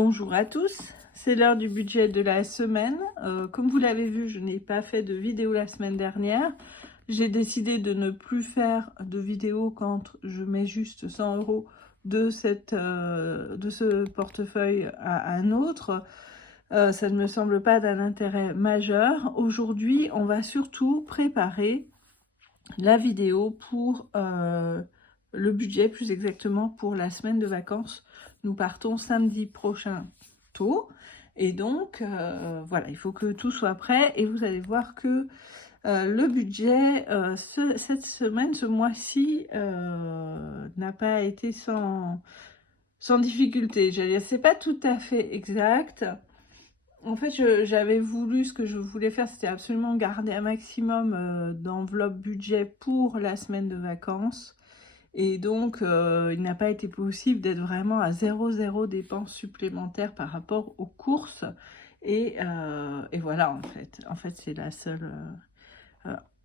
Bonjour à tous, c'est l'heure du budget de la semaine. Comme vous l'avez vu, je n'ai pas fait de vidéo la semaine dernière. J'ai décidé de ne plus faire de vidéo quand je mets juste 100 € de ce portefeuille à un autre. Ça ne me semble pas d'un intérêt majeur. Aujourd'hui, on va surtout préparer la vidéo pour le budget, plus exactement pour la semaine de vacances. Nous partons samedi prochain tôt et donc voilà, il faut que tout soit prêt et vous allez voir que le budget cette semaine, ce mois-ci n'a pas été sans difficulté. C'est pas tout à fait exact. En fait, j'avais voulu, ce que je voulais faire, c'était absolument garder un maximum d'enveloppe budget pour la semaine de vacances. Et donc, il n'a pas été possible d'être vraiment à 0 dépenses supplémentaires par rapport aux courses. Et voilà, en fait, c'est la seule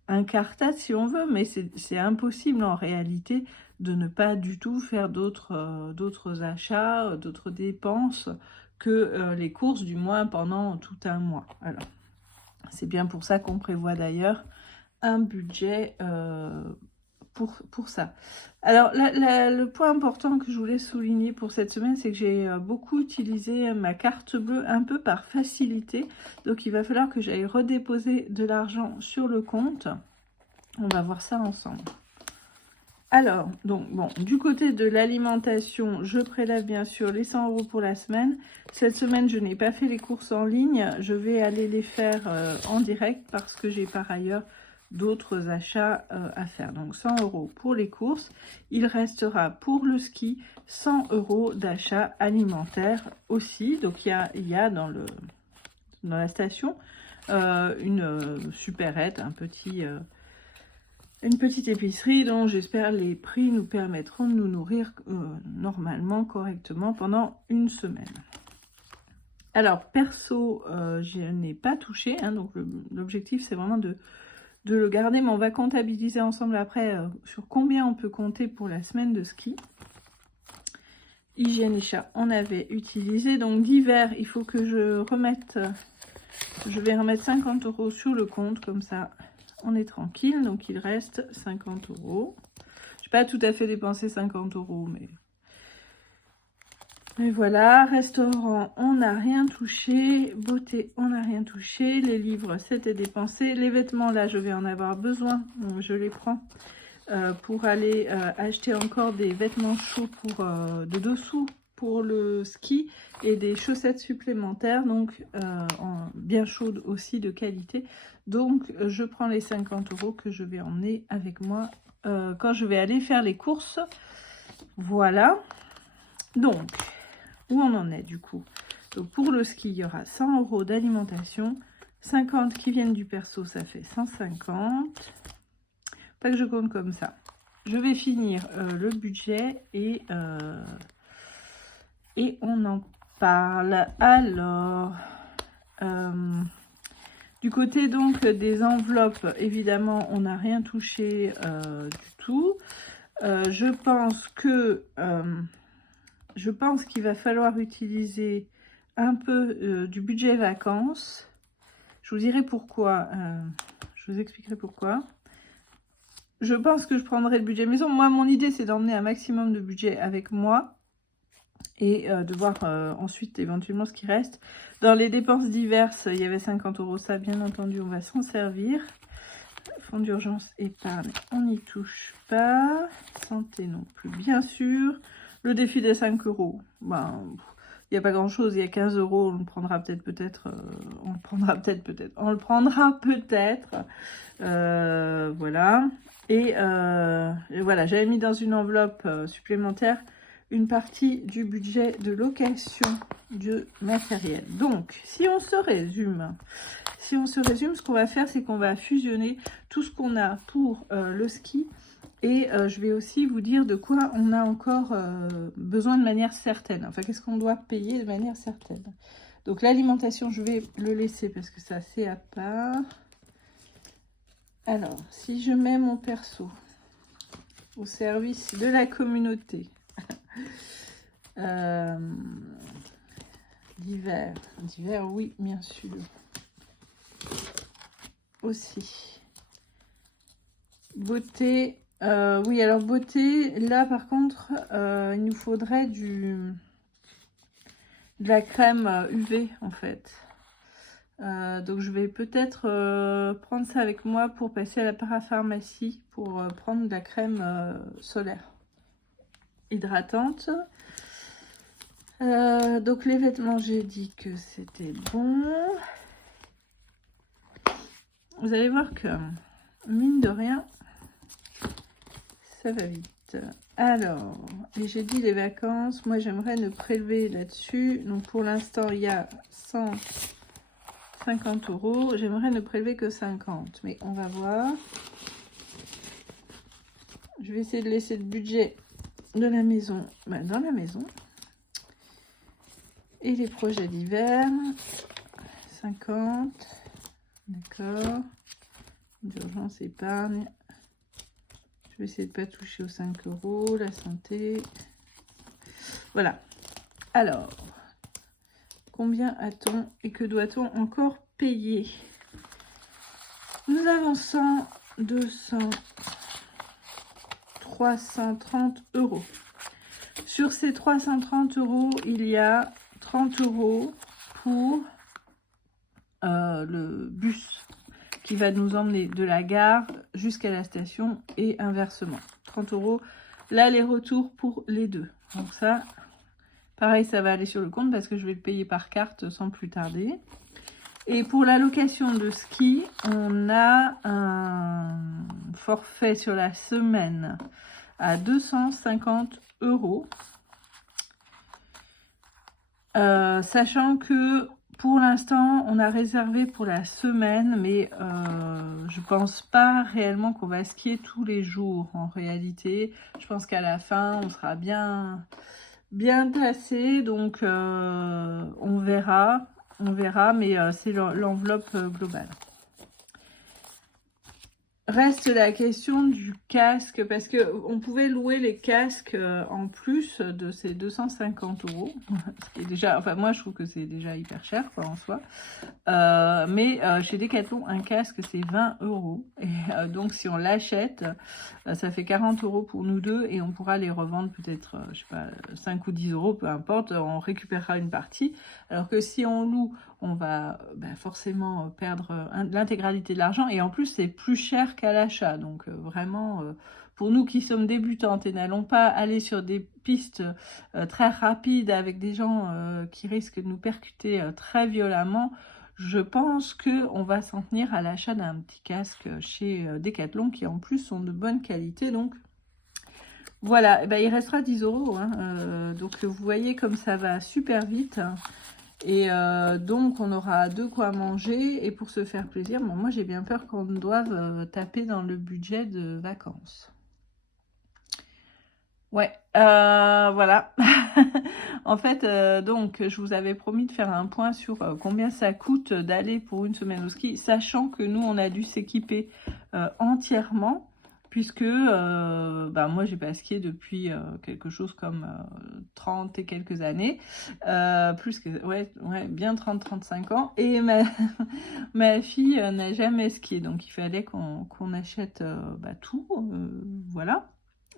incartade, si on veut, mais c'est impossible en réalité de ne pas du tout faire d'autres achats, d'autres dépenses que les courses, du moins pendant tout un mois. Alors, c'est bien pour ça qu'on prévoit d'ailleurs un budget pour ça. Alors, le point important que je voulais souligner pour cette semaine, c'est que j'ai beaucoup utilisé ma carte bleue un peu par facilité. Donc, il va falloir que j'aille redéposer de l'argent sur le compte. On va voir ça ensemble. Alors, donc, bon, du côté de l'alimentation, je prélève bien sûr les 100 € pour la semaine. Cette semaine, je n'ai pas fait les courses en ligne. Je vais aller les faire en direct parce que j'ai par ailleurs d'autres achats à faire. Donc 100 € pour les courses. Il restera pour le ski 100 € d'achat alimentaire aussi. Donc il y a dans la station une supérette, une petite épicerie dont j'espère les prix nous permettront de nous nourrir normalement, correctement pendant une semaine. Alors perso, je n'ai pas touché, hein, donc l'objectif c'est vraiment de le garder, mais on va comptabiliser ensemble après sur combien on peut compter pour la semaine de ski. Hygiène et chat, on avait utilisé. Donc d'hiver, il faut que je vais remettre 50 € sur le compte, comme ça on est tranquille. Donc il reste 50 €. Je n'ai pas tout à fait dépensé 50 €, mais voilà. Restaurant, on n'a rien touché. Beauté, on n'a rien touché. Les livres, c'était dépensé. Les vêtements, là, je vais en avoir besoin. Donc, je les prends pour aller acheter encore des vêtements chauds de dessous pour le ski et des chaussettes supplémentaires, donc bien chaudes aussi, de qualité. Donc, je prends les 50 € que je vais emmener avec moi quand je vais aller faire les courses. Voilà. Donc, où on en est du coup? Donc pour le ski, il y aura 100 € d'alimentation, 50 qui viennent du perso, ça fait 150. Pas que je compte comme ça. Je vais finir le budget et on en parle. Alors, du côté donc des enveloppes, évidemment, on n'a rien touché du tout. Je pense qu'il va falloir utiliser un peu du budget vacances. Je vous dirai pourquoi. Je vous expliquerai pourquoi. Je pense que je prendrai le budget maison. Moi, mon idée, c'est d'emmener un maximum de budget avec moi et de voir ensuite éventuellement ce qui reste. Dans les dépenses diverses, il y avait 50 €. Ça, bien entendu, on va s'en servir. Fonds d'urgence, épargne, on n'y touche pas. Santé non plus, bien sûr. Le défi des 5 €, ben, il n'y a pas grand chose, il y a 15 €, on le prendra peut-être, on le prendra peut-être, voilà. Et voilà, j'avais mis dans une enveloppe supplémentaire une partie du budget de location de matériel. Donc, si on se résume, ce qu'on va faire, c'est qu'on va fusionner tout ce qu'on a pour le ski. Et je vais aussi vous dire de quoi on a encore besoin de manière certaine. Enfin, qu'est-ce qu'on doit payer de manière certaine. Donc, l'alimentation, je vais le laisser parce que ça, c'est à part. Alors, si je mets mon perso au service de la communauté, d'hiver. D'hiver, oui, bien sûr. Aussi. Beauté. Oui, alors beauté, là par contre, il nous faudrait de la crème UV en fait. Donc je vais peut-être prendre ça avec moi pour passer à la parapharmacie pour prendre de la crème solaire hydratante. Donc les vêtements, j'ai dit que c'était bon. Vous allez voir que, mine de rien, ça va vite. Alors, et j'ai dit les vacances, moi j'aimerais ne prélever là-dessus. Donc pour l'instant, il y a 150 €. J'aimerais ne prélever que 50, mais on va voir. Je vais essayer de laisser le budget de la maison dans la maison. Et les projets d'hiver, 50, d'accord. D'urgence épargne. Je vais essayer de ne pas toucher aux 5 €. La santé. Voilà. Alors, combien a-t-on et que doit-on encore payer? Nous avons 100, 200, 330 €. Sur ces 330 €, il y a 30 € pour le bus qui va nous emmener de la gare jusqu'à la station et inversement. 30 € l'aller-retour pour les deux. Donc ça, pareil, ça va aller sur le compte parce que je vais le payer par carte sans plus tarder. Et pour la location de ski, on a un forfait sur la semaine à 250 €. Sachant que pour l'instant, on a réservé pour la semaine, mais je pense pas réellement qu'on va skier tous les jours en réalité. Je pense qu'à la fin, on sera bien placé, donc on verra, mais c'est l'enveloppe globale. Reste la question du casque, parce que on pouvait louer les casques en plus de ces 250 €. Ce qui est déjà, enfin moi je trouve que c'est déjà hyper cher quoi en soi. Mais chez Decathlon, un casque c'est 20 €. Et donc si on l'achète, ça fait 40 € pour nous deux et on pourra les revendre peut-être, je sais pas, 5 ou 10 €, peu importe, on récupérera une partie. Alors que si on loue, on va forcément perdre l'intégralité de l'argent et en plus c'est plus cher qu'à l'achat. Donc vraiment, pour nous qui sommes débutantes et n'allons pas aller sur des pistes très rapides avec des gens qui risquent de nous percuter très violemment, je pense qu'on va s'en tenir à l'achat d'un petit casque chez Decathlon qui en plus sont de bonne qualité. Donc voilà, il restera 10 €. Donc vous voyez comme ça va super vite. Et donc on aura de quoi manger et pour se faire plaisir. Bon, moi j'ai bien peur qu'on doive taper dans le budget de vacances. Ouais, voilà. En fait, donc je vous avais promis de faire un point sur combien ça coûte d'aller pour une semaine au ski, sachant que nous on a dû s'équiper entièrement. Puisque moi j'ai pas skié depuis quelque chose comme 30 et quelques années, plus que ouais bien 30-35 ans, et ma fille n'a jamais skié, donc il fallait qu'on achète tout, voilà,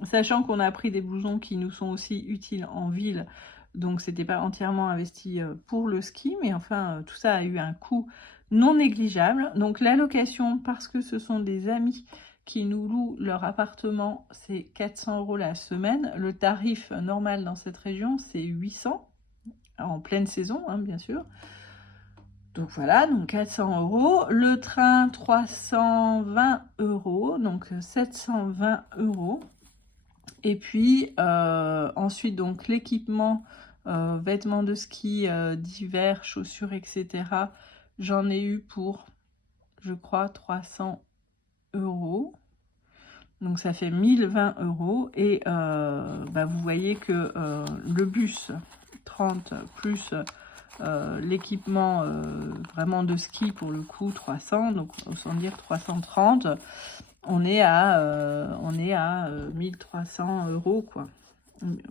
sachant qu'on a pris des blousons qui nous sont aussi utiles en ville, donc c'était pas entièrement investi pour le ski, mais enfin tout ça a eu un coût non négligeable. Donc la location, parce que ce sont des amis qui nous louent leur appartement, c'est 400 € la semaine. Le tarif normal dans cette région, c'est 800 en pleine saison, bien sûr. Donc voilà, donc 400 €. Le train, 320 €, donc 720 €. Et puis ensuite, donc l'équipement, vêtements de ski d'hiver, chaussures, etc. J'en ai eu pour, je crois, 300 €. Donc ça fait 1020 € et vous voyez que le bus 30 plus l'équipement vraiment de ski pour le coup 300, donc autant dire 330, on est à 1300 € quoi.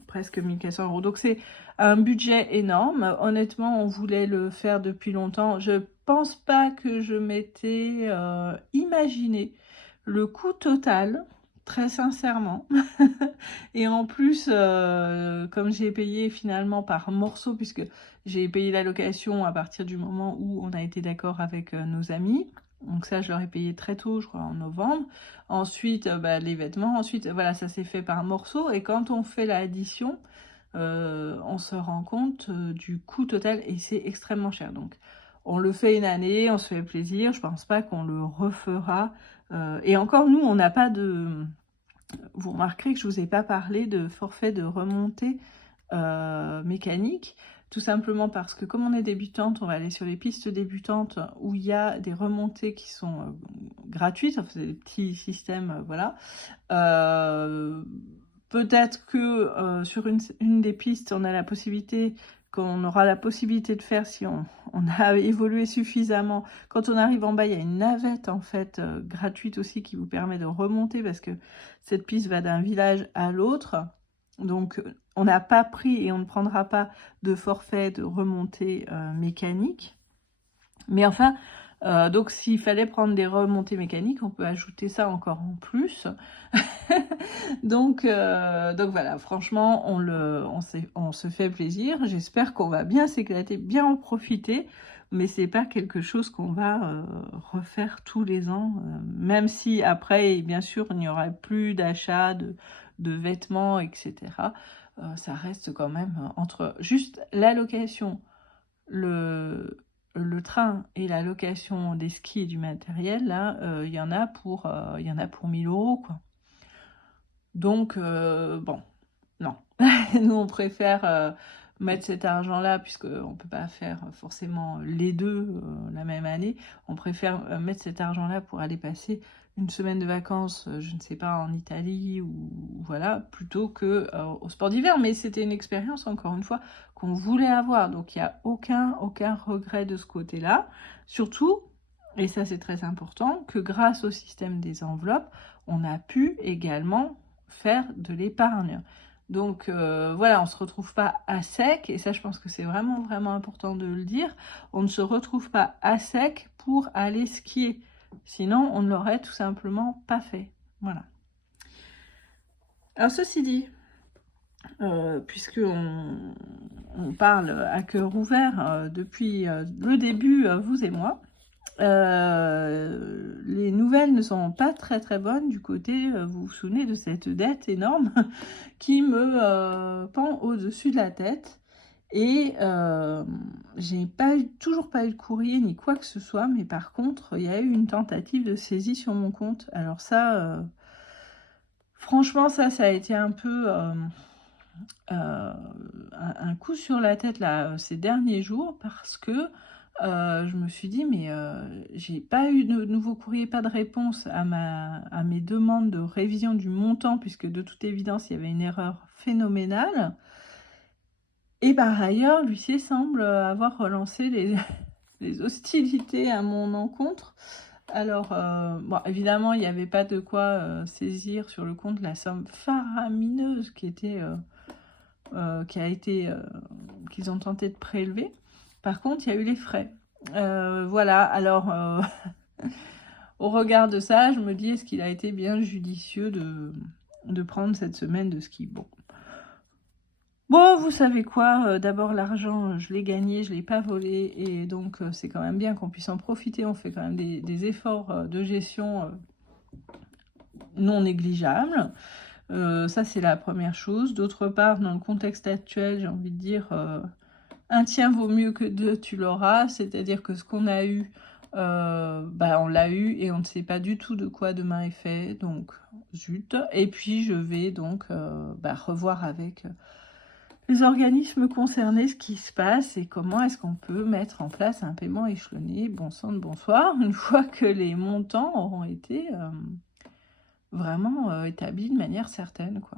presque 1400 €. Donc c'est un budget énorme. Honnêtement, on voulait le faire depuis longtemps. Je pense pas que je m'étais imaginé le coût total, très sincèrement. Et en plus, comme j'ai payé finalement par morceaux, puisque j'ai payé la location à partir du moment où on a été d'accord avec nos amis. Donc ça, je leur ai payé très tôt, je crois en novembre. Ensuite, les vêtements. Ensuite, voilà, ça s'est fait par morceaux. Et quand on fait l'addition, on se rend compte du coût total et c'est extrêmement cher. Donc, on le fait une année, on se fait plaisir. Je pense pas qu'on le refera. Et encore, nous, on n'a pas de... Vous remarquerez que je vous ai pas parlé de forfait de remontée mécanique. Tout simplement parce que comme on est débutante, on va aller sur les pistes débutantes où il y a des remontées qui sont gratuites, enfin, c'est des petits systèmes, voilà. Peut-être que sur une des pistes, on a la possibilité, qu'on aura la possibilité de faire si on a évolué suffisamment. Quand on arrive en bas, il y a une navette en fait gratuite aussi qui vous permet de remonter parce que cette piste va d'un village à l'autre. Donc, on n'a pas pris et on ne prendra pas de forfait de remontée mécanique. Mais enfin, donc s'il fallait prendre des remontées mécaniques, on peut ajouter ça encore en plus. donc voilà, franchement, on se fait plaisir. J'espère qu'on va bien s'éclater, bien en profiter. Mais c'est pas quelque chose qu'on va refaire tous les ans. Même si après, bien sûr, il n'y aura plus d'achat de vêtements, etc. Ça reste quand même entre juste la location, le train et la location des skis et du matériel, là, il y en a pour 1000 €, quoi. Donc, bon, non. Nous, on préfère mettre cet argent-là, puisqu'on ne peut pas faire forcément les deux la même année. On préfère mettre cet argent-là pour aller passer une semaine de vacances, je ne sais pas, en Italie, ou voilà, plutôt que au sport d'hiver. Mais c'était une expérience, encore une fois, qu'on voulait avoir. Donc, il n'y a aucun regret de ce côté-là. Surtout, et ça c'est très important, que grâce au système des enveloppes, on a pu également faire de l'épargne. Donc voilà, on ne se retrouve pas à sec, et ça je pense que c'est vraiment vraiment important de le dire, on ne se retrouve pas à sec pour aller skier, sinon on ne l'aurait tout simplement pas fait. Voilà. Alors ceci dit, puisque on parle à cœur ouvert depuis le début, vous et moi, les nouvelles ne sont pas très très bonnes du côté, vous vous souvenez de cette dette énorme qui me pend au-dessus de la tête. Et j'ai toujours pas eu de courrier ni quoi que ce soit, mais par contre, il y a eu une tentative de saisie sur mon compte. Alors ça, franchement, ça a été un peu un coup sur la tête là ces derniers jours, parce que je me suis dit, mais j'ai pas eu de nouveau courrier, pas de réponse à mes demandes de révision du montant, puisque de toute évidence, il y avait une erreur phénoménale. Et par ailleurs, l'huissier semble avoir relancé les hostilités à mon encontre. Alors, bon, évidemment, il n'y avait pas de quoi saisir sur le compte la somme faramineuse qu'ils ont tenté de prélever. Par contre, il y a eu les frais. Voilà, alors, au regard de ça, je me dis, est-ce qu'il a été bien judicieux de prendre cette semaine de ski? Bon, vous savez quoi, d'abord l'argent, je l'ai gagné, je ne l'ai pas volé, et donc c'est quand même bien qu'on puisse en profiter. On fait quand même des efforts de gestion non négligeables. Ça, c'est la première chose. D'autre part, dans le contexte actuel, j'ai envie de dire, un tien vaut mieux que deux, tu l'auras. C'est-à-dire que ce qu'on a eu, on l'a eu, et on ne sait pas du tout de quoi demain est fait. Donc, zut. Et puis, je vais donc revoir avec les organismes concernés ce qui se passe et comment est-ce qu'on peut mettre en place un paiement échelonné, bon sang de bonsoir, une fois que les montants auront été vraiment établis de manière certaine, quoi.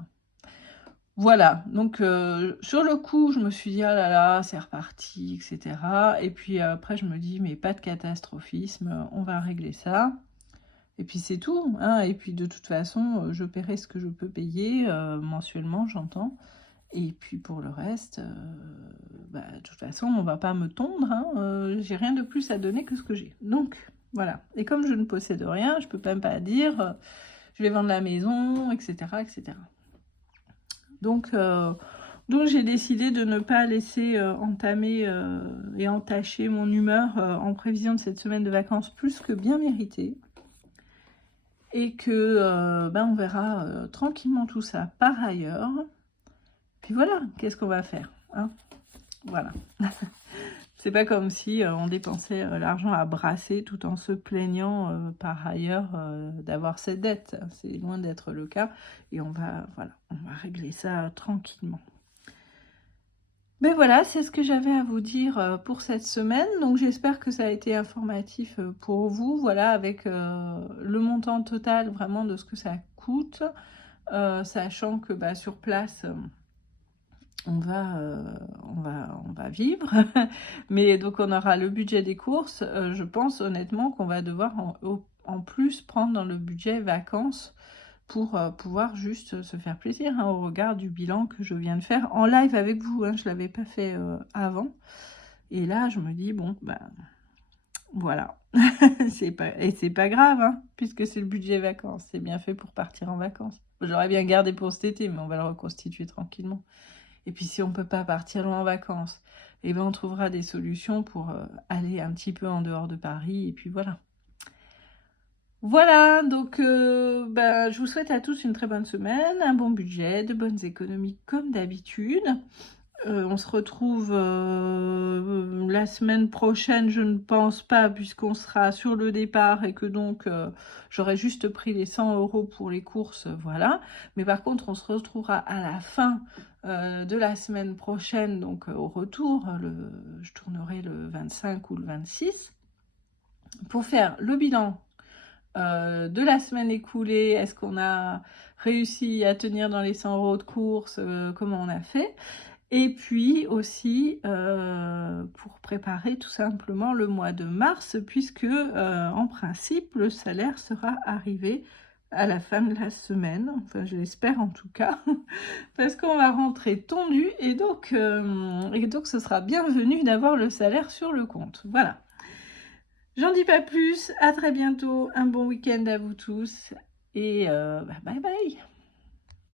Voilà, donc sur le coup, je me suis dit, ah là là, c'est reparti, etc. Et puis après, je me dis, mais pas de catastrophisme, on va régler ça. Et puis c'est tout, hein. Et puis de toute façon, je paierai ce que je peux payer, mensuellement, j'entends. Et puis pour le reste, de toute façon, on va pas me tondre, hein, j'ai rien de plus à donner que ce que j'ai. Donc voilà. Et comme je ne possède rien, je peux même pas dire, je vais vendre la maison, etc., etc. Donc j'ai décidé de ne pas laisser entamer et entacher mon humeur en prévision de cette semaine de vacances plus que bien méritée. Et que on verra tranquillement tout ça par ailleurs. Puis voilà, qu'est-ce qu'on va faire, hein? Voilà. C'est pas comme si on dépensait l'argent à brasser tout en se plaignant par ailleurs d'avoir cette dette. C'est loin d'être le cas. Et on va régler ça tranquillement. Ben voilà, c'est ce que j'avais à vous dire pour cette semaine. Donc j'espère que ça a été informatif pour vous. Voilà, avec le montant total vraiment de ce que ça coûte. Sachant que sur place, on va vivre. Mais donc on aura le budget des courses. Je pense honnêtement qu'on va devoir en plus prendre dans le budget vacances pour pouvoir juste se faire plaisir, hein, au regard du bilan que je viens de faire en live avec vous, hein. Je ne l'avais pas fait avant. Et là, je me dis, bon, voilà. c'est pas grave, hein, puisque c'est le budget vacances. C'est bien fait pour partir en vacances. J'aurais bien gardé pour cet été, mais on va le reconstituer tranquillement. Et puis si on ne peut pas partir loin en vacances, eh ben, on trouvera des solutions pour aller un petit peu en dehors de Paris. Et puis voilà. Voilà, donc je vous souhaite à tous une très bonne semaine, un bon budget, de bonnes économies comme d'habitude. On se retrouve la semaine prochaine, je ne pense pas, puisqu'on sera sur le départ et que donc j'aurai juste pris les 100 € pour les courses, voilà. Mais par contre, on se retrouvera à la fin de la semaine prochaine, donc au retour, je tournerai le 25 ou le 26, pour faire le bilan de la semaine écoulée. Est-ce qu'on a réussi à tenir dans les 100 € de course, comment on a fait, et puis aussi pour préparer tout simplement le mois de mars, puisque en principe le salaire sera arrivé à la fin de la semaine, enfin je l'espère en tout cas, parce qu'on va rentrer tondu, et donc ce sera bienvenu d'avoir le salaire sur le compte. Voilà. J'en dis pas plus, à très bientôt, un bon week-end à vous tous, et bye bye.